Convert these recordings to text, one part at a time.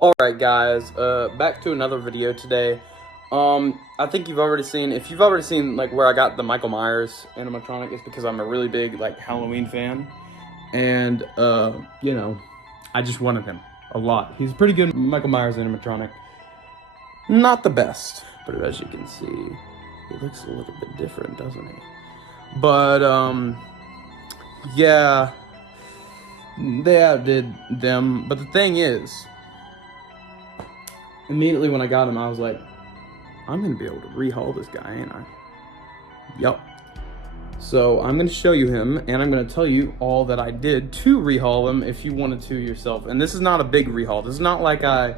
Alright guys, back to another video today. I think you've already seen, if you've already seen like where I got the Michael Myers animatronic, it's because I'm a really big like Halloween fan. And you know, I just wanted him a lot. He's a pretty good Michael Myers animatronic. Not the best, but as you can see, he looks a little bit different, doesn't he? But yeah, they outdid them. But the thing is, immediately when I got him, I was like, I'm gonna be able to rehaul this guy, ain't I? Yup. So I'm gonna show you him, and I'm gonna tell you all that I did to rehaul him if you wanted to yourself. And this is not a big rehaul. This is not like I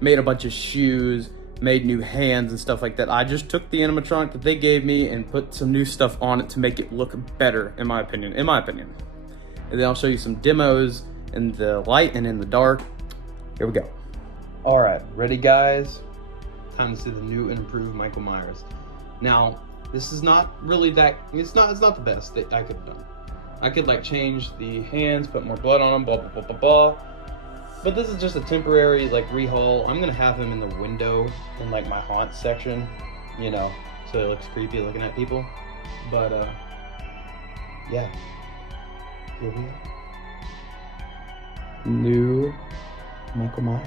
made a bunch of shoes, made new hands and stuff like that. I just took the animatronic that they gave me and put some new stuff on it to make it look better, in my opinion. And then I'll show you some demos in the light and in the dark. Here we go. All right, ready guys? Time to see the new and improved Michael Myers. Now, this is not really that, it's not the best that I could have done. I could like change the hands, put more blood on them, blah, blah, blah, blah, blah. But this is just a temporary like rehaul. I'm gonna have him in the window in like my haunt section, you know, so it looks creepy looking at people. But yeah, here we are. New Michael Myers.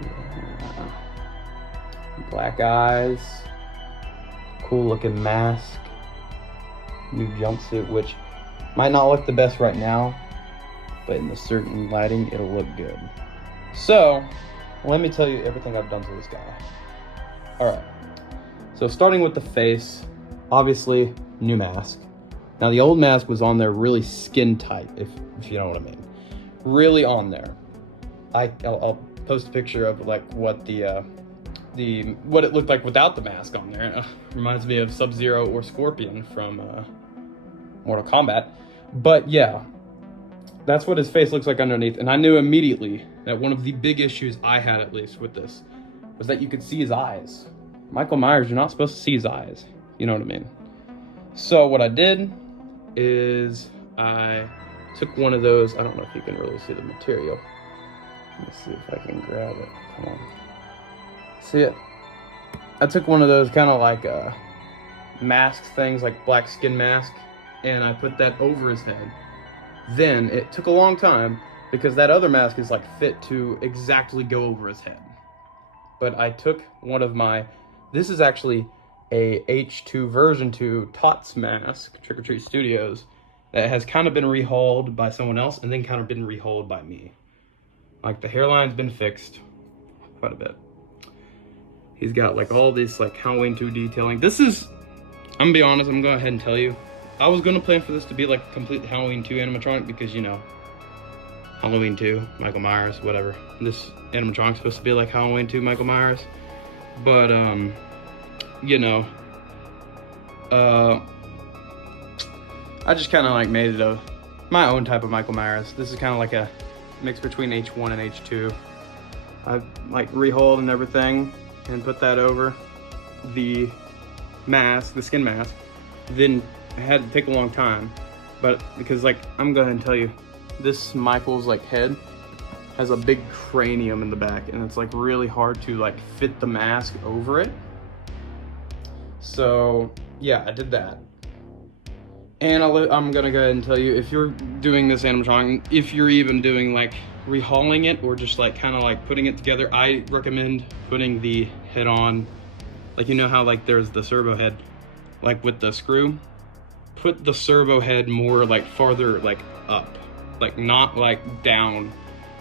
Yeah. Black eyes, cool looking mask, new jumpsuit, which might not look the best right now, but in the certain lighting, it'll look good. So, let me tell you everything I've done to this guy. Alright, so starting with the face, obviously, new mask. Now the old mask was on there really skin tight, if you know what I mean. Really on there. I'll post a picture of like what what it looked like without the mask on there. Reminds me of Sub-Zero or Scorpion from Mortal Kombat. But yeah, that's what his face looks like underneath. And I knew immediately that one of the big issues I had, at least with this, was that you could see his eyes. Michael Myers, you're not supposed to see his eyes. You know what I mean? So what I did is I took one of those, I don't know if you can really see the material. Let me see if I can grab it. Come on. See it? I took one of those kind of like mask things, like black skin mask, and I put that over his head. Then it took a long time because that other mask is like fit to exactly go over his head. But I took one of my, this is actually a H2 version 2 Tots mask, Trick or Treat Studios, that has kind of been rehauled by someone else and then kind of been rehauled by me. Like the hairline's been fixed quite a bit. He's got like all this like Halloween 2 detailing. This is, I'm gonna be honest, I'm gonna go ahead and tell you, I was gonna plan for this to be like a complete Halloween 2 animatronic because, you know, Halloween 2, Michael Myers, whatever. This animatronic's supposed to be like Halloween 2 Michael Myers. But, you know, I just kind of like made it my own type of Michael Myers. This is kind of like a mix between H1 and H2. I've like rehauled and everything and put that over the mask, the skin mask. Then it had to take a long time, but because like, I'm going to tell you, this Michael's like head has a big cranium in the back and it's like really hard to like fit the mask over it. So yeah, I did that. And I'm gonna go ahead and tell you, if you're doing this animatronic, if you're even doing like rehauling it or just like kind of like putting it together, I recommend putting the head on, like, you know how like there's the servo head, like with the screw, put the servo head more like farther like up, like not like down,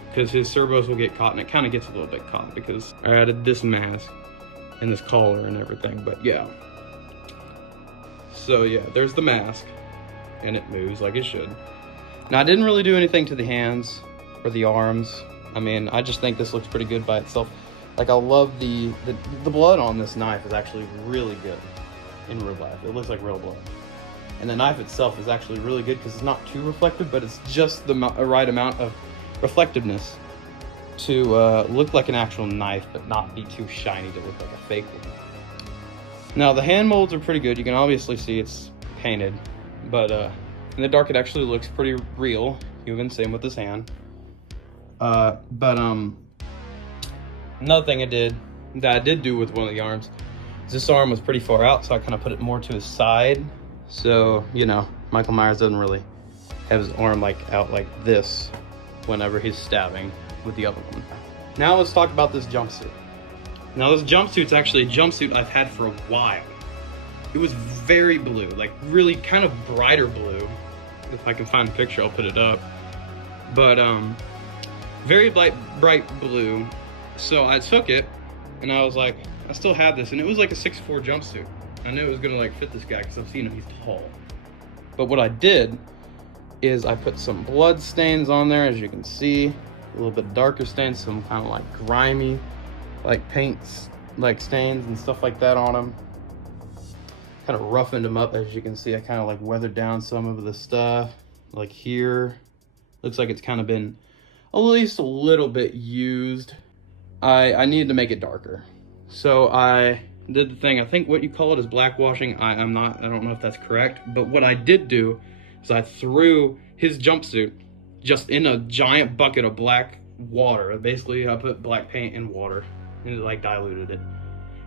because his servos will get caught, and it kind of gets a little bit caught because I added this mask and this collar and everything. But yeah, so yeah, there's the mask. And it moves like it should. Now, I didn't really do anything to the hands or the arms. I mean, I just think this looks pretty good by itself. Like, I love the blood on this knife is actually really good in real life. It looks like real blood. And the knife itself is actually really good because it's not too reflective, but it's just the right amount of reflectiveness to look like an actual knife, but not be too shiny to look like a fake one. Now, the hand molds are pretty good. You can obviously see it's painted. But in the dark, it actually looks pretty real. Even same with this hand. Another thing I did do with one of the arms is this arm was pretty far out, so I kind of put it more to his side. So, you know, Michael Myers doesn't really have his arm like out like this whenever he's stabbing with the other one. Now let's talk about this jumpsuit. Now this jumpsuit's actually a jumpsuit I've had for a while. It was very blue, like really kind of brighter blue. If I can find the picture, I'll put it up. But very bright blue. So I took it and I was like, I still had this, and it was like a 6'4" jumpsuit. I knew it was gonna like fit this guy because I've seen him, he's tall. But what I did is I put some blood stains on there, as you can see, a little bit darker stains, some kind of like grimy, like paints, like stains and stuff like that on them. Kind of roughened them up, as you can see. I kind of like weathered down some of the stuff, like here. Looks like it's kind of been at least a little bit used. I needed to make it darker. So I did the thing, I think what you call it is blackwashing. I don't know if that's correct, but what I did do is I threw his jumpsuit just in a giant bucket of black water. Basically, I put black paint in water and it like diluted it.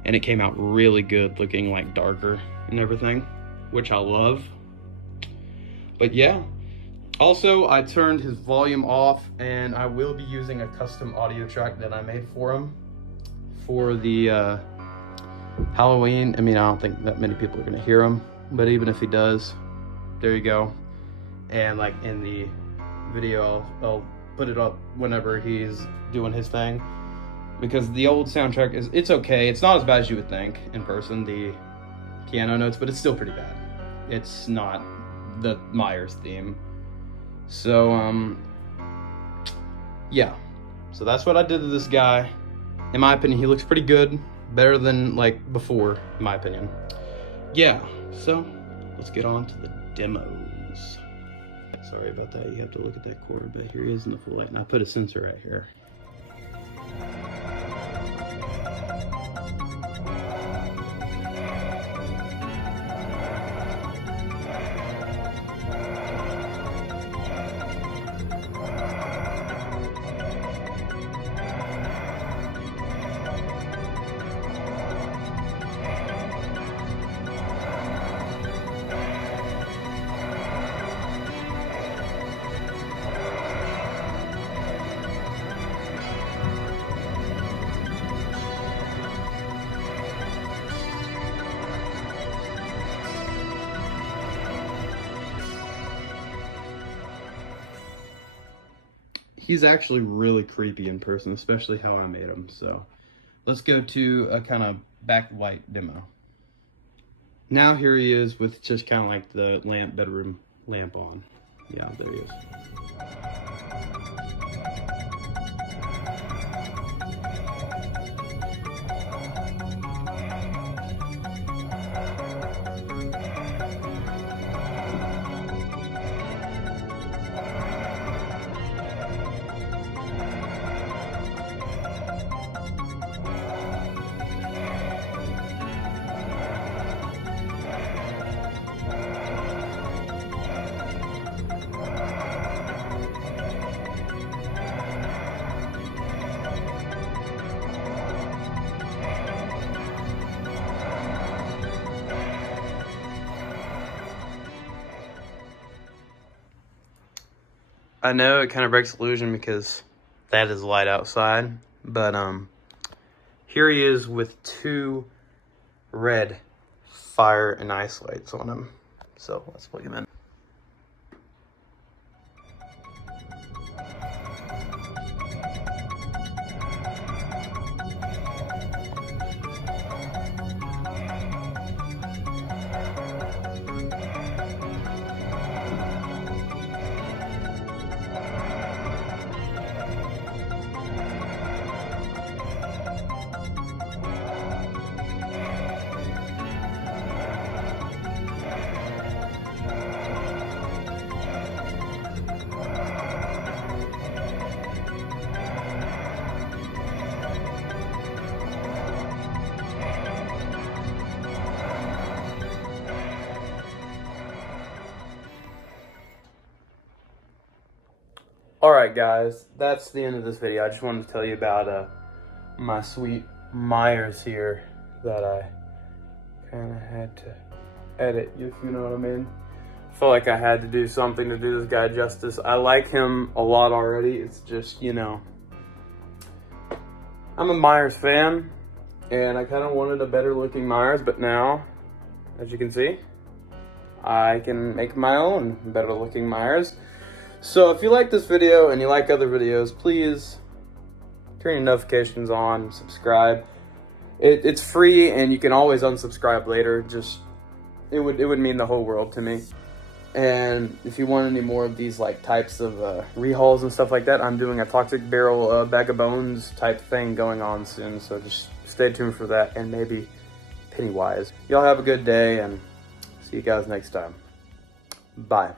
And it came out really good, looking like darker and everything, which I love. But yeah. Also, I turned his volume off, and I will be using a custom audio track that I made for him for the Halloween. I mean, I don't think that many people are gonna hear him, but even if he does, there you go. And like in the video, I'll put it up whenever he's doing his thing, because the old soundtrack it's okay. It's not as bad as you would think in person, the piano notes, but it's still pretty bad. It's not the Myers theme. So yeah, so that's what I did to this guy. In my opinion, he looks pretty good, better than like before, in my opinion. Yeah, so let's get on to the demos. Sorry about that, you have to look at that corner, but here he is in the full light, and I put a sensor right here. He's actually really creepy in person, especially how I made him. So let's go to a kind of backlight demo. Now here he is with just kind of like the bedroom lamp on. Yeah, there he is. I know it kind of breaks illusion because that is light outside, but here he is with two red fire and ice lights on him. So let's plug him in. Alright guys, that's the end of this video. I just wanted to tell you about my sweet Myers here that I kind of had to edit, if you know what I mean. I felt like I had to do something to do this guy justice. I like him a lot already. It's just, you know, I'm a Myers fan, and I kind of wanted a better looking Myers, but now, as you can see, I can make my own better looking Myers. So if you like this video and you like other videos, please turn your notifications on, subscribe. It's free and you can always unsubscribe later. Just, it would mean the whole world to me. And if you want any more of these like types of rehauls and stuff like that, I'm doing a toxic barrel bag of bones type thing going on soon. So just stay tuned for that, and maybe Pennywise. Y'all have a good day and see you guys next time. Bye.